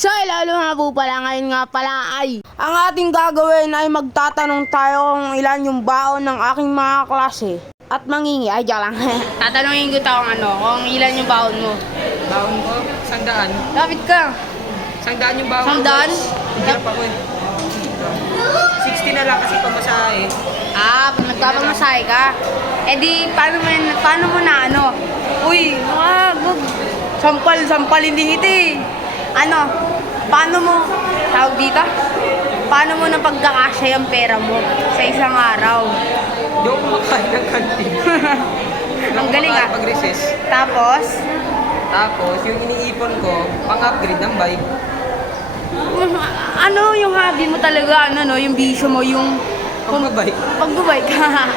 So, lalo nga po pala, ngayon nga pala ay ang ating gagawin ay magtatanong tayo kung ilan yung baon ng aking mga klase. At mangingi, ay diyan lang. Tatanungin ko kung kung ilan yung baon mo. Baon ko? 100. Lapit ka. 100 yung baon ko. 100? Hirap ako eh. 60 na lang kasi pamasahe. Ah, nagpapamasahe ka. Eh di, paano mo na Uy, sampalin din ito eh. Paano mo, tawag dito? Paano mo na pagkakasya yung pera mo sa isang araw? Hindi ako kumakain ng kantin. Ang galing ah. Pag-recess. Tapos, Yung iniipon ko, pang-upgrade ng bike. yung hobby mo talaga, yung bisyo mo, yung Pag-bike. pagbabay ka.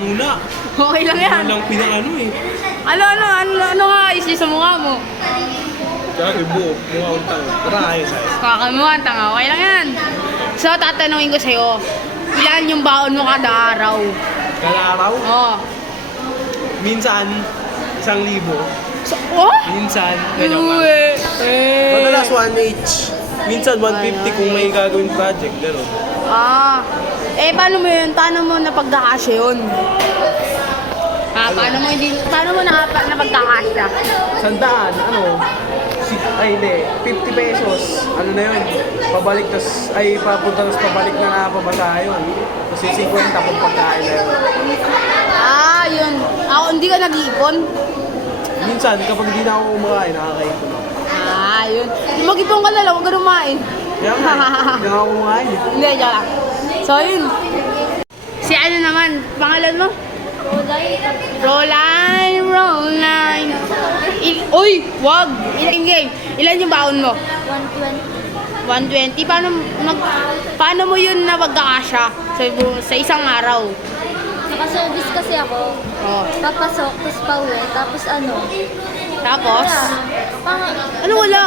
Muna. Okay lang yan. Walang pinaano eh. Ano nga isli sa mukha mo? Kaya ibo, mukha utang. Tara kayo sa'yo. Kakamuhan, tanga. Okay lang yan. So, tatanungin ko sa'yo, ilan yung baon mo kada araw? Kada araw, Oh. minsan, 1,000. So, oh? Minsan, ganyan ka. Uwe. Madalas 1 each. Minsan 150 kung may gagawin project, gano'n. Paano mo yun? Paano mo napagkakasya yun? Paano mo napagkakasya? 100, 50 pesos. Ano na yun? Pabalik, papunta, tas pabalik na pabasa yun. Kasi 50 kung pagkain na yun. Yun. Ako, hindi ka nag-iipon? Minsan, kapag hindi na ako kumakain, nakakaipon ako. Yun. Mag-ipon ka na lang, huwag ka lumain. Kaya nga, hindi ako kumakain. Hindi, diyan lang. So, yun. Si naman, pangalan mo? Roline. Uy, wag. Ilan yung baon mo? 120. 120. Paano mo yun na pagkakasya sa isang araw? Naka-service kasi ako. Oh. Papasok, tapos pauwi, tapos Tapos? Wala?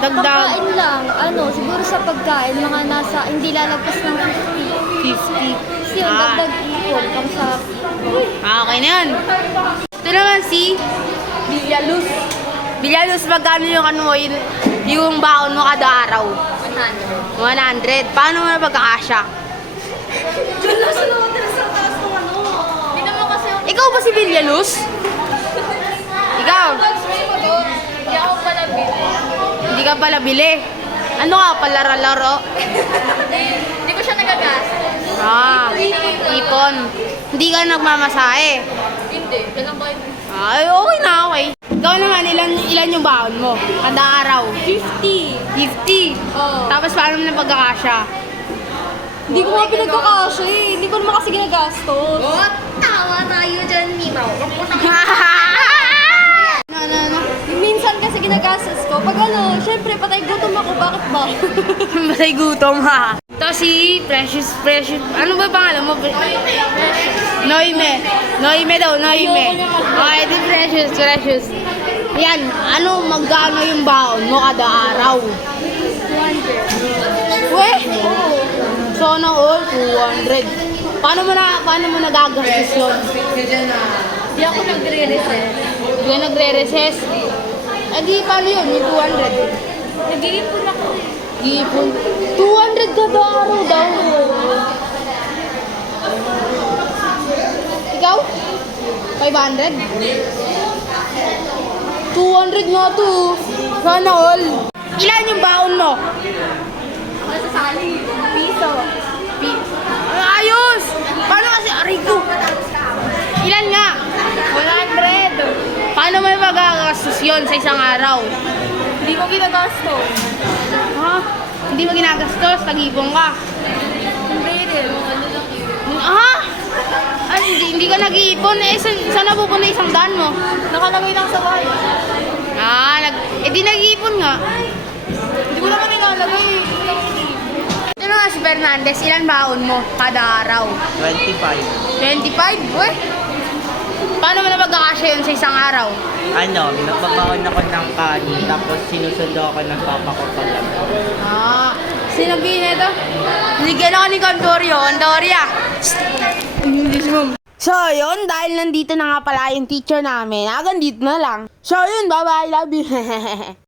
Dagdag Pagkain lang. Siguro sa pagkain, mga nasa, hindi lalagpas ng 50. 50. Kasi yung dagdag ipon, pang sa... Okay na yan. Ito naman si Villaluz. Villaluz, magkano yung baon mo kada araw? 100. Paano mo na pagkakasya? Ikaw ba si Villaluz? Ikaw? Hindi ako pala Hindi ka pala bili. Ano ka? Palaro-laro? Hindi ko siya nagagas. Ipon. Hindi ka nagmamasahe. Hindi. Ganun ba yun? Ay, okay na, okay. Ikaw naman, ilan yung baon mo? Kada araw? 50. 50? Oo. Tapos paano mo na pagkakasya? Hindi ko nga pinagkakasya eh. Hindi ko naman kasi ginagastos. Tawa tayo dyan, Mimaw. Minsan kasi ginagastos ko. Pag syempre patay gutom ako. Bakit ba? Masay gutom ha. Ito si Precious. Ano ba pangalan mo? Noime daw. Okay, di Precious. Yan, magkano yung baon mo kada araw? 200. Weh? Sana all 200. Paano mo nagagastos yun? Hindi ako nagre-reset. Hindi ka nagre-recess? Di paano yun? Yung 200. Nag-iipon ako eh. Ipon. 200 kada araw daw. Ikaw? 500? 200 nga to. Sana all. Ilan yung baon mo? Nasa sali. Piso. Ayos! Paano kasi? Arigo. Ilan nga? 100. Paano may magagastos yun sa isang araw? Hindi ko ginagastos. Ha? Hindi mo ginagastos? Tag-ipon ka? Hindi rin. Ha? Hindi ka nag-iipon? Saan napupunta 100 mo? Nakalagay lang sa bahay. Di nag-iipon nga. Hindi ko naman nilalagay. Ito na nga si Fernandez, ilan baon mo kada araw? 25. 25? Uy! Paano mo na magkakasya yun sa isang araw? Nagbabaon ako ng kanin, tapos sinusundo ako ng papa ko paggabi. Sinabihin na ito? Ligyan ako ni Condorio. Condoria! So, yun, dahil nandito na nga pala yung teacher namin, hanggang dito na lang. So, yun, bye-bye, love you.